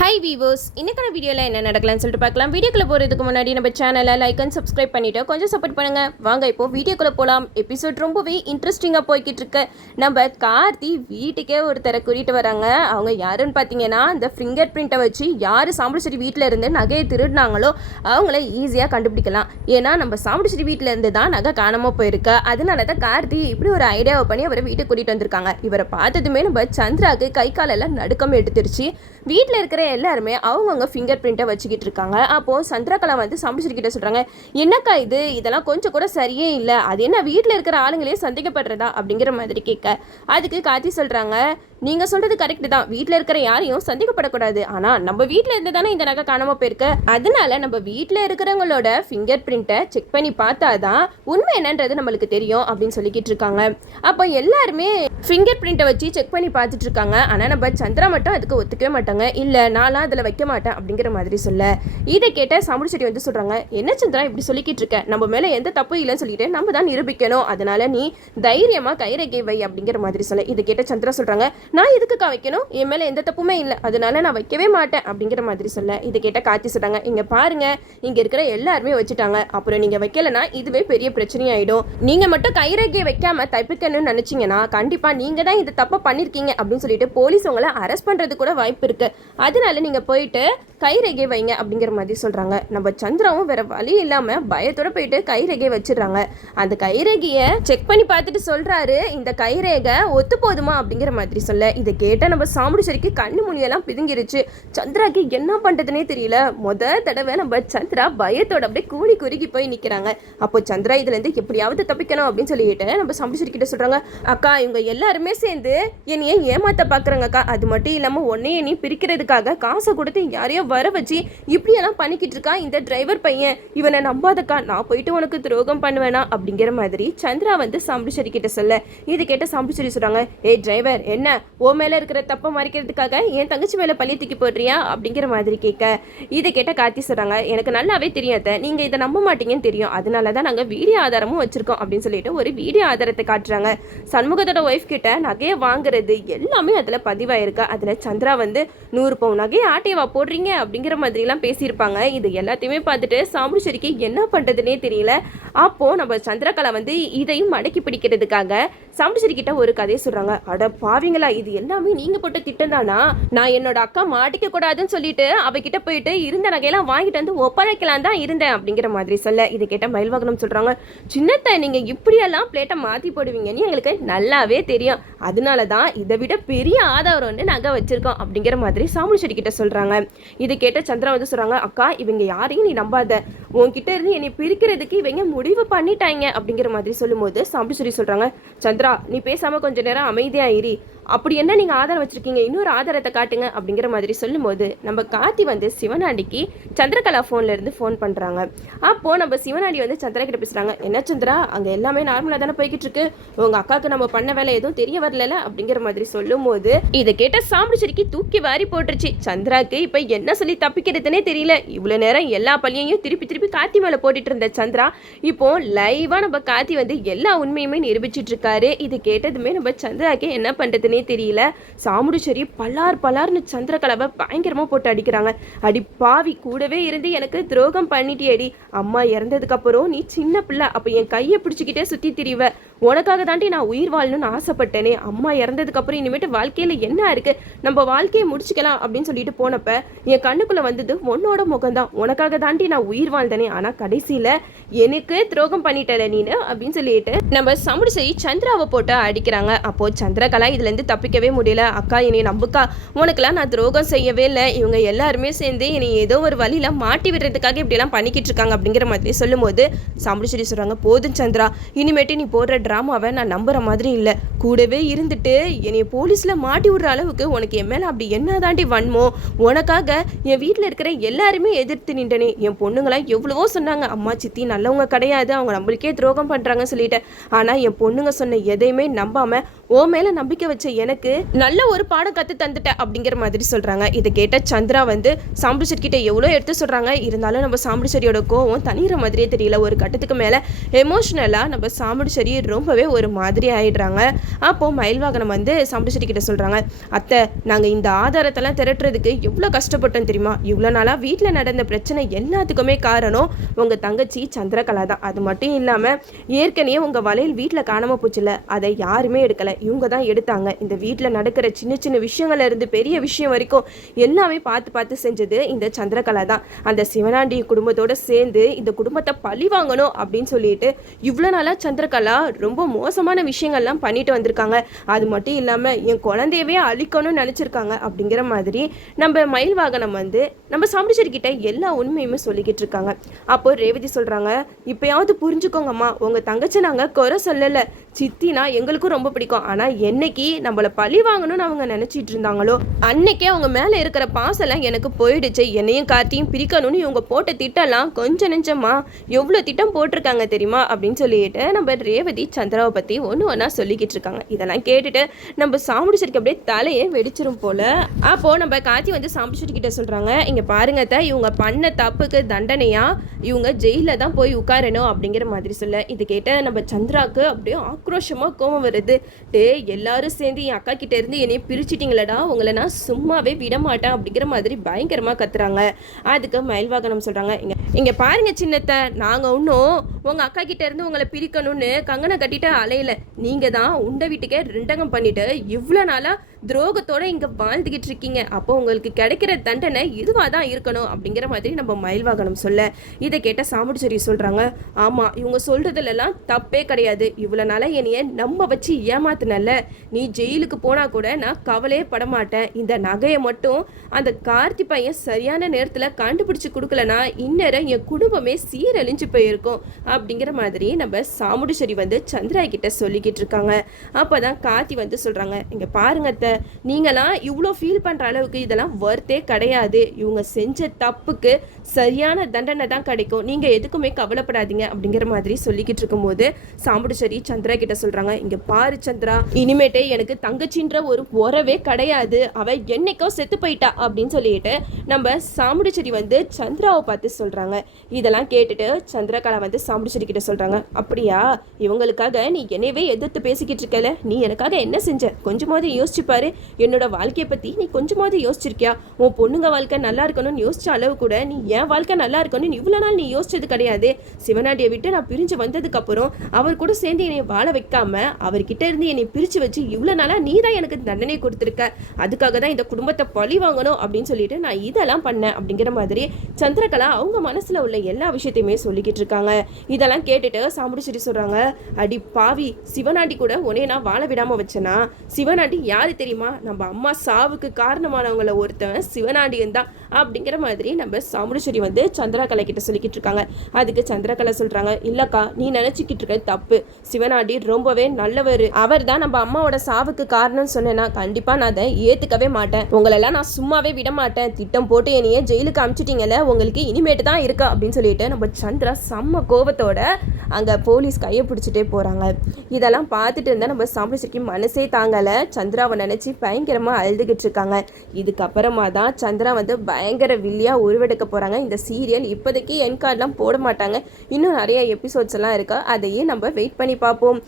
Hi viewers, இன்னைக்கான வீடியோவில் என்ன நடக்கலாம்னு சொல்லிட்டு பார்க்கலாம். வீடியோக்குள்ளே போகிறதுக்கு முன்னாடி நம்ம சேனலை லைக் அண்ட் சப்ஸ்கிரைப் பண்ணிவிட்டு கொஞ்சம் சப்போர்ட் பண்ணுங்கள். வாங்க இப்போ வீடியோக்குள்ளே போகலாம். எபிசோட் ரொம்பவே இன்ட்ரெஸ்டிங்காக போய்கிட்டு இருக்கு. நம்ம கார்த்தி வீட்டுக்கே ஒருத்தரை கூட்டிகிட்டு வராங்க. அவங்க யாருன்னு பார்த்தீங்கன்னா, இந்த ஃபிங்கர் பிரிண்ட்டை வச்சு யார் சாம்பிள்செடி வீட்டில் இருந்து நகையை திருடினாங்களோ அவங்கள ஈஸியாக கண்டுபிடிக்கலாம். ஏன்னா நம்ம சாம்பிள்செடி வீட்டில் இருந்து தான் நகை காணாமல் போயிருக்கு. அதனால தான் கார்த்தி இப்படி ஒரு ஐடியாவை பண்ணி அவரை வீட்டுக்கு கூட்டிகிட்டு வந்திருக்காங்க. இவரை பார்த்ததுமே நம்ம சந்திராவுக்கு கை காலெல்லாம் நடுக்கம் எடுத்துருச்சு. வீட்டில் இருக்கிற எல்லாருமே அவங்கவுங்க ஃபிங்கர் பிரிண்ட்டை வச்சுக்கிட்டு இருக்காங்க. அப்போது சந்திரகலா வந்து சம்பிச்சிருக்கிட்ட சொல்கிறாங்க, என்னக்கா இதெல்லாம் கொஞ்சம் கூட சரியே இல்லை, அது என்ன வீட்டில் இருக்கிற ஆளுங்களே சந்தேகப்படுறதா அப்படிங்கிற மாதிரி கேட்க, அதுக்கு கார்த்தி சொல்கிறாங்க, நீங்கள் சொல்கிறது கரெக்டு தான், வீட்டில் இருக்கிற யாரையும் சந்தேகப்படக்கூடாது. ஆனால் நம்ம வீட்டில் இருந்து தானே இந்த நகை காணாமல் போயிருக்கு. அதனால நம்ம வீட்டில் இருக்கிறவங்களோட ஃபிங்கர் பிரிண்ட்டை செக் பண்ணி பார்த்தா தான் உண்மை என்னன்றது நம்மளுக்கு தெரியும் அப்படின்னு சொல்லிக்கிட்டு இருக்காங்க. அப்போ எல்லாருமே ஃபிங்கர் பிரிண்ட்டை வச்சு செக் பண்ணி பார்த்துட்டு இருக்காங்க. ஆனால் நம்ம சந்திரா மட்டும் அதுக்கு ஒத்துக்கவே மாட்டாங்க. இல்லை, நான்லாம் அதில் வைக்க மாட்டேன் அப்படிங்கிற மாதிரி சொல்ல, இதை கேட்ட சாமுடிச்செடி வந்து சொல்கிறாங்க, என்ன சந்திரா இப்படி சொல்லிக்கிட்டு இருக்க, நம்ம மேலே எந்த தப்பு இல்லைன்னு சொல்லிட்டு நம்ம தான் நிரூபிக்கணும், அதனால நீ தைரியமாக கைரேகை வை அப்படிங்கிற மாதிரி சொல்ல, இதை கேட்ட சந்திரா சொல்கிறாங்க, நான் எதுக்குக்கா வைக்கணும், என் மேலே எந்த தப்புமே இல்லை, அதனால நான் வைக்கவே மாட்டேன் அப்படிங்கிற மாதிரி சொல்ல, இதை கேட்ட கார்த்தி சொல்கிறாங்க, இங்கே பாருங்க, இங்கே இருக்கிற எல்லாருமே வச்சுட்டாங்க, அப்புறம் நீங்கள் வைக்கலைன்னா இதுவே பெரிய பிரச்சனையாயிடும். நீங்கள் மட்டும் கைரேகையை வைக்காம தப்பிக்கணும்னு நினச்சிங்கன்னா கண்டிப்பாக நீங்கள் தான் இந்த தப்பை பண்ணியிருக்கீங்க அப்படின்னு சொல்லிட்டு போலீஸ் உங்களை அரெஸ்ட் பண்ணுறது கூட வாய்ப்பு இருக்குது. அதனால நீங்கள் போயிட்டு கைரேகை வைங்க அப்படிங்கிற மாதிரி சொல்கிறாங்க. நம்ம சந்திராவும் வேற வழி இல்லாமல் பயத்தோட போயிட்டு கைரேகை வச்சிடறாங்க. அந்த கைரேகையை செக் பண்ணி பார்த்துட்டு சொல்கிறாரு, இந்த கைரேகை ஒத்து போதுமா அப்படிங்கிற மாதிரி சொல்ல, இதை கேட்டால் நம்ம சாமுடிச்சேரிக்கு கண்ணு முனியெல்லாம் பிதுங்கிருச்சு. சந்திராக்கு என்ன பண்ணுறதுனே தெரியல. தடவை நம்ம சந்திரா பயத்தோட அப்படியே கூலி குறுகி போய் நிற்கிறாங்க. அப்போ சந்திரா இதுலேருந்து எப்படியாவது தப்பிக்கணும் அப்படின்னு சொல்லிட்டு நம்ம சாமுடிச்சேரிக்கிட்ட சொல்கிறாங்க, அக்கா இவங்க எல்லாருமே சேர்ந்து என்னையே ஏமாத்த பார்க்குறாங்க அக்கா, அது மட்டும் இல்லாமல் உன்னையே நீ பிரிக்கிறதுக்காக காசை கொடுத்து யாரையோ வர வச்சு இப்படியெல்லாம் பண்ணிக்கிட்டு இருக்கா இந்த டிரைவர் பையன், இவனை நம்பாதக்கா, நான் போயிட்டு உனக்கு துரோகம் பண்ணுவேனா அப்படிங்கிற மாதிரி சந்திரா வந்து சாம்பிச்சேரி கிட்ட சொல்ல, இது கேட்ட சாம்பிச்சேரி சொல்கிறாங்க, ஏய் டிரைவர், என்ன ஓ மேலே இருக்கிற தப்பை மறைக்கிறதுக்காக என் தங்கச்சி மேலே பள்ளி தூக்கி போடுறியா அப்படிங்கிற மாதிரி கேட்க, இதை கேட்ட கார்த்தி சொல்கிறாங்க, எனக்கு நல்லாவே தெரியாத, நீங்கள் இதை நம்ப மாட்டீங்கன்னு தெரியும், அதனால தான் நாங்கள் வீடியோ ஆதாரமும் வச்சுருக்கோம் அப்படின்னு சொல்லிட்டு ஒரு வீடியோ ஆதாரத்தை காட்டுறாங்க. சண்முகத்தோட ஒய்ஃப் கிட்ட நகையை வாங்குறது எல்லாமே அதில் பதிவாயிருக்கு. அதில் சந்திரா வந்து 100 பவுன் நகையை ஆட்டையவா போடுறீங்க அப்படிங்கிற மாதிரிலாம் பேசியிருப்பாங்க. இது எல்லாத்தையுமே பார்த்துட்டு சாமுடிச்சேரிக்கு என்ன பண்ணுறதுனே தெரியல. அப்போது நம்ம சந்திரகலா வந்து இதையும் மடக்கி பிடிக்கிறதுக்காக சாமுடிச்சேரி கிட்ட ஒரு கதையை சொல்கிறாங்க, அட பாவீங்களா, இது எல்லாமே நீங்கள் போட்ட திட்டம் தானா, நான் என்னோட அக்கா மாட்டிக்க கூடாதுன்னு சொல்லிட்டு அவகிட்ட போயிட்டு இருந்த நகையெல்லாம் வாங்கிட்டு வந்து ஒப்படைக்கலாம் தான் இருந்தேன் அப்படிங்கிற மாதிரி சொல்ல, இதை கேட்ட மயில்வாகனம் சொல்கிறாங்க, சின்னத்தை நீங்கள் இப்படியெல்லாம் பிளேட்டை மாற்றி போடுவீங்கன்னு எங்களுக்கு நல்லாவே தெரியும், அதனால தான் இதை விட பெரிய ஆதாரம் வந்து நகை வச்சிருக்கோம் அப்படிங்கிற மாதிரி சாமுடிச்சேரி கிட்ட சொல்கிறாங்க. இது கேட்ட சந்திரா வந்து சொல்கிறாங்க, அக்கா இவங்க யாரையும் நீ நம்பாத, உன்கிட்ட இருந்து என்னை பிரிக்கிறதுக்கு இவங்க முடிவு பண்ணிட்டாங்க அப்படிங்கிற மாதிரி சொல்லும்போது சாமுடிச்சேரி சொல்கிறாங்க, சந்திரா நீ பேசாமல் கொஞ்ச நேரம் அமைதியாக இரு, அப்படி என்ன நீங்கள் ஆதாரம் வச்சுருக்கீங்க, இன்னொரு ஆதாரத்தை காட்டுங்க அப்படிங்கிற மாதிரி சொல்லும்போது நம்ம கார்த்தி வந்து சிவனாண்டிக்கு சந்திரகலா ஃபோன்லேருந்து ஃபோன் பண்ணுறாங்க. அப்போது நம்ம சிவனாண்டி வந்து சந்திரா கிட்ட பேசுகிறாங்க, என்ன சந்திரா அங்கே எல்லாமே நார்மலாக தானே போய்கிட்டு இருக்கு, உங்கள் அக்காவுக்கு நம்ம பண்ண வேலை எதுவும் தெரிய வரல அப்படிங்கிற மாதிரி சொல்லும்போது இதை கேட்ட சாமுடிச்சேரிக்கு தூக்கி வாரி போட்டுருச்சு. சந்திராக்கு இப்போ என்ன சொல்லி தப்பிக்கிறதுனே தெரியல. இவ்வளோ நேரம் எல்லா பள்ளியையும் திருப்பி திருப்பி கார்த்தி மேலே போட்டுட்டு இருந்த சந்திரா இப்போ லைவாக நம்ம கார்த்தி வந்து எல்லா உண்மையுமே நிரூபிச்சிட்டு இருக்காரு. இது கேட்டதுமே நம்ம சந்திராக்கு என்ன பண்ணுறதுனே தெரியல. சாமுடிச்சேரி பலார்னு சந்திரகலாவை பயங்கரமாக போட்டு அடிக்கிறாங்க. அடி பாவி, கூடவே இருந்து எனக்கு துரோகம் பண்ணிட்டியடி, அம்மா இறந்ததுக்கு அப்புறம் நீ சின்ன பிள்ளை, அப்போ என் கையை பிடிச்சிக்கிட்டே சுற்றி திரிவ, உனக்காக தாண்டி நான் உயிர் வாழணும்னு ஆசைப்பட்டேனே, அம்மா இறந்ததுக்கு அப்புறம் இனிமேட்டு வாழ்க்கையில் என்ன இருக்கு, நம்ம வாழ்க்கையை முடிச்சுக்கலாம் அப்படின்னு சொல்லிட்டு போனப்ப என் கண்ணுக்குள்ள வந்தது உன்னோட முகம்தான், உனக்காக தாண்டி நான் உயிர் வாழ்ந்தனே, ஆனால் கடைசியில் எனக்கு துரோகம் பண்ணிட்டல நீனு அப்படின்னு சொல்லிட்டு நம்ம சாமுடிச்சேரி சந்திராவை போட்டு அடிக்கிறாங்க. அப்போ சந்திரகலா இதுலேருந்து தப்பிக்கவே முடியல, அக்கா என்னை நம்புக்கா, உனக்கெல்லாம் நான் துரோகம் செய்யவே இல்லை, இவங்க எல்லாருமே சேர்ந்து என்னை ஏதோ ஒரு வழியில் மாட்டி விடுறதுக்காக இப்படியெல்லாம் பண்ணிக்கிட்டு இருக்காங்க அப்படிங்கிற மாதிரி சொல்லும்போது சாமுடிச்சேரி சொல்கிறாங்க, போதும் சந்திரா, இனிமேட்டு நீ போடுற ட்ராமாவை நான் நம்புற மாதிரி இல்லை, கூடவே இருந்துட்டு என்னை போலீஸில் மாட்டி விடுற அளவுக்கு உனக்கு என் மேலே அப்படி என்ன தாண்டி வன்மோ, உனக்காக என் வீட்டில் இருக்கிற எல்லாருமே எதிர்த்து நின்றனே, என் பொண்ணுங்களாம் எவ்வளவோ சொன்னாங்க, அம்மா சித்தி நல்லவங்க கிடையாது, அவங்க நம்மளுக்கே துரோகம் பண்ணுறாங்கன்னு சொல்லிட்டு, ஆனால் என் பொண்ணுங்க சொன்ன எதையுமே நம்பாமல் ஓ மேலே நம்பிக்கை வச்ச எனக்கு நல்ல ஒரு பாடம் கற்று தந்துட்ட அப்படிங்கிற மாதிரி சொல்கிறாங்க. இதை கேட்ட சந்திரா வந்து சாம்பிடிச்சர் கிட்ட எவ்வளோ எடுத்து சொல்கிறாங்க. இருந்தாலும் நம்ம சாம்பிடிச்சரியோட கோவம் தனிகிற மாதிரியே தெரியல. ஒரு கட்டத்துக்கு மேலே எமோஷ்னலாக நம்ம சாம்பிடிச்சரி ரொம்பவே ஒரு மாதிரி ஆயிடுறாங்க. அப்போது மயில்வாகனம் வந்து சாம்பிடிச்சரி கிட்ட சொல்கிறாங்க, அத்தை நாங்கள் இந்த ஆதாரத்தெல்லாம் திரட்டுறதுக்கு எவ்வளோ கஷ்டப்பட்டோம் தெரியுமா? இவ்வளோ நாளாக வீட்டில் நடந்த பிரச்சனை எல்லாத்துக்குமே காரணம் உங்கள் தங்கச்சி சந்திரகலா தான். அது மட்டும் இல்லாமல் ஏற்கனவே உங்கள் வளையல் வீட்டில் காணாமல் போச்சுல, அதை யாருமே எடுக்கலை, இவங்க தான் எடுத்தாங்க. இந்த வீட்டில் நடக்கிற சின்ன சின்ன விஷயங்கள்ல இருந்து பெரிய விஷயம் வரைக்கும் எல்லாமே பார்த்து பார்த்து செஞ்சது இந்த சந்திரகலா தான். அந்த சிவனாண்டி குடும்பத்தோடு சேர்ந்து இந்த குடும்பத்தை பழி வாங்கணும் அப்படின்னு சொல்லிட்டு இவ்வளோ நாளாக சந்திரகலா ரொம்ப மோசமான விஷயங்கள்லாம் பண்ணிட்டு வந்திருக்காங்க. அது மட்டும் இல்லாமல் என் குழந்தையவே அழிக்கணும்னு நினச்சிருக்காங்க அப்படிங்கிற மாதிரி நம்ம மயில் வாகனம் வந்து நம்ம சாம்பிடிச்சர்கிட்ட எல்லா உண்மையுமே சொல்லிக்கிட்டு இருக்காங்க. அப்போ ரேவதி சொல்கிறாங்க, இப்போயாவது புரிஞ்சுக்கோங்கம்மா, உங்கள் தங்கச்சி நாங்கள் குறை சொல்லலை, சித்தினா எங்களுக்கும் ரொம்ப பிடிக்கும். ஆனால் என்னைக்கு நம்மளை பழி வாங்கணும்னு அவங்க நினச்சிட்டு இருந்தாங்களோ அன்னைக்கே அவங்க மேலே இருக்கிற பாசெல்லாம் எனக்கு போயிடுச்சு. என்னையும் கார்த்தியும் பிரிக்கணும்னு இவங்க போட்ட திட்டம்லாம் கொஞ்சம் நெஞ்சமா எவ்வளோ திட்டம் போட்டிருக்காங்க தெரியுமா அப்படின்னு சொல்லிட்டு நம்ம ரேவதி சந்திராவை பற்றி ஒன்று ஒன்றா சொல்லிக்கிட்டு இருக்காங்க. இதெல்லாம் கேட்டுட்டு நம்ம சாம்பிடிச்சரிக்கு அப்படியே தலையே வெடிச்சிரும் போல. அப்போது நம்ம கார்த்தி வந்து சாம்பிடிச்சரிக்கிட்ட சொல்கிறாங்க, இங்கே பாருங்கத்த, இவங்க பண்ண தப்புக்கு தண்டனையாக இவங்க ஜெயிலில் தான் போய் உட்காரணும் அப்படிங்கிற மாதிரி சொல்ல. இது கேட்ட நம்ம சந்திராவுக்கு அப்படியே ஆக்ரோஷமாக கோபம் வருது. எல்லாரும் சேர்ந்து என் அக்கா கிட்ட இருந்து என்னை பிரிச்சிட்டிங்களடா, உங்களை நான் சும்மாவே விட மாட்டேன் அப்படிங்கிற மாதிரி பயங்கரமாக கத்துறாங்க. அதுக்கு மயில்வாகனம் சொல்கிறாங்க, இங்கே பாருங்க சின்னத்தை, நாங்கள் இன்னும் உங்கள் அக்கா கிட்ட இருந்து உங்களை பிரிக்கணும்னு கங்கனை கட்டிட்டு அலையில, நீங்கள் தான் உண்டை வீட்டுக்கே ரெண்டகம் பண்ணிட்டு இவ்வளோ நாளாக துரோகத்தோடு இங்கே வாழ்ந்துக்கிட்டு இருக்கீங்க. அப்போ உங்களுக்கு கிடைக்கிற தண்டனை இதுவாக தான் இருக்கணும் அப்படிங்கிற மாதிரி நம்ம மயில்வாகனம் சொல்ல. இதை கேட்ட சாமுடிச்சேரி சொல்கிறாங்க, ஆமாம் இவங்க சொல்கிறதுலலாம் தப்பே கிடையாது. இவ்வளோ நாளாக என்னைய நம்ப வச்சு ஏமாத்தினல்ல, நீ ஜெயிலுக்கு போனால் கூட நான் கவலையே படமாட்டேன். இந்த நகையை மட்டும் அந்த கார்த்தி பையன் சரியான நேரத்தில் கண்டுபிடிச்சி கொடுக்கலனா இந்நேரம் என் குடும்பமே சீரழிஞ்சு போயிருக்கும் அப்படிங்கிற மாதிரி நம்ம சாமுடிச்சேரி வந்து சந்திரா கிட்ட சொல்லிக்கிட்டு இருக்காங்க. அப்போ தான் கார்த்தி வந்து சொல்கிறாங்க, இங்கே பாருங்க, நீங்களாம் இவ்வளோ ஃபீல் பண்ணுற அளவுக்கு இதெல்லாம் வர்த்தே கிடையாது. இவங்க செஞ்ச தப்புக்கு சரியான தண்டனை தான் கிடைக்கும், நீங்கள் எதுக்குமே கவலைப்படாதீங்க அப்படிங்கிற மாதிரி சொல்லிக்கிட்டு இருக்கும்போது சாமுடிச்சேரி சந்திரா கிட்ட சொல்கிறாங்க, இங்கே பாரு சந்திரா, இனிமேட்டே எனக்கு தங்கச்சின்ற ஒரு உறவே கிடையாது, அவ என்னைக்கோ செத்து போயிட்டா அப்படின்னு சொல்லிட்டு நம்ம சாமுடிச்சேரி வந்து சந்திராவை பார்த்து சொல்கிறாங்க. இதெல்லாம் கேட்டுட்டு சந்திரகலா வந்து சாமுடிச்சேரி கிட்ட சொல்கிறாங்க, அப்படியா, இவங்களுக்காக நீ என்னையவே எதிர்த்து பேசிக்கிட்டு இருக்கல, நீ எனக்காக என்ன செஞ்ச கொஞ்சமாவது யோசிச்சுப்பாரு. என்னோட வாழ்க்கையை பற்றி நீ கொஞ்சமாவது யோசிச்சிருக்கியா? உன் பொண்ணுங்க வாழ்க்கை நல்லா இருக்கணும்னு யோசிச்ச அளவு கூட நீ என் வாழ்க்கை நல்லா இருக்கணும்னு இவ்வளோ நாள் நீ யோசிச்சது கிடையாது. சிவனாண்டியை விட்டு நான் பிரிஞ்சு வந்ததுக்கப்புறம் அவர் கூட சேர்ந்து என்னை வாழ வைக்காம அவர்கிட்ட இருந்து என்னை பிரித்து வச்சு இவ்வளோ நாளாக நீ தான் எனக்கு தண்டனை கொடுத்துருக்க, அதுக்காக தான் இந்த குடும்பத்தை பழி வாங்கணும் அப்படின்னு சொல்லிட்டு நான் இதெல்லாம் பண்ணேன் அப்படிங்கிற மாதிரி சந்திரகலா அவங்க மனசில் உள்ள எல்லா விஷயத்தையுமே சொல்லிக்கிட்டு இருக்காங்க. இதெல்லாம் கேட்டுட்டு சாமுடிச்சேரி சொல்கிறாங்க, அடி பாவி, சிவனாண்டி கூட உன்னைய நான் வாழ விடாமல் வச்சேனா? சிவனாண்டி யாரு தெரியுமா? நம்ம அம்மா சாவுக்கு காரணமானவங்கள ஒருத்தவன் சிவனாண்டியன் தான் அப்படிங்கிற மாதிரி நம்ம சாமுடிச்சேரி வந்து சந்திரகலா கிட்ட சொல்லிக்கிட்டு இருக்காங்க. அதுக்கு சந்திரகலா சொல்றாங்க, இல்லக்கா நீ நினைச்சுக்கிட்டு இருக்க தப்பு, சிவனாண்டி ரொம்பவே நல்லவர், அவர் தான் நம்ம அம்மாவோட சாவுக்கு காரணம்னு சொன்னேன்னா கண்டிப்பா நான் அதை ஏத்துக்கவே மாட்டேன், உங்களெல்லாம் நான் சும்மாவே விட மாட்டேன், திட்டம் போட்டு என்னையே ஜெயிலுக்கு அனுப்பிச்சிட்டீங்கல்ல, உங்களுக்கு இனிமேட்டு தான் இருக்கா அப்படின்னு சொல்லிட்டு நம்ம சந்திரா செம்ம கோபத்தோட அங்கே போலீஸ் கையை பிடிச்சிட்டே போகிறாங்க. இதெல்லாம் பார்த்துட்டு இருந்தால் நம்ம சாமுடிச்சேரிக்கு மனசே தாங்கலை. சந்திராவை நினச்சி பயங்கரமாக அழுதுகிட்டு இருக்காங்க. இதுக்கப்புறமா தான் சந்திரா வந்து பயங்கர வில்லியாக உருவெடுக்க போகிறாங்க. இந்த சீரியல் இப்போதைக்கு என் கார்டெலாம் போட மாட்டாங்க, இன்னும் நிறைய எபிசோட்ஸ் எல்லாம் இருக்கா, அதையே நம்ம வெயிட் பண்ணி பார்ப்போம்.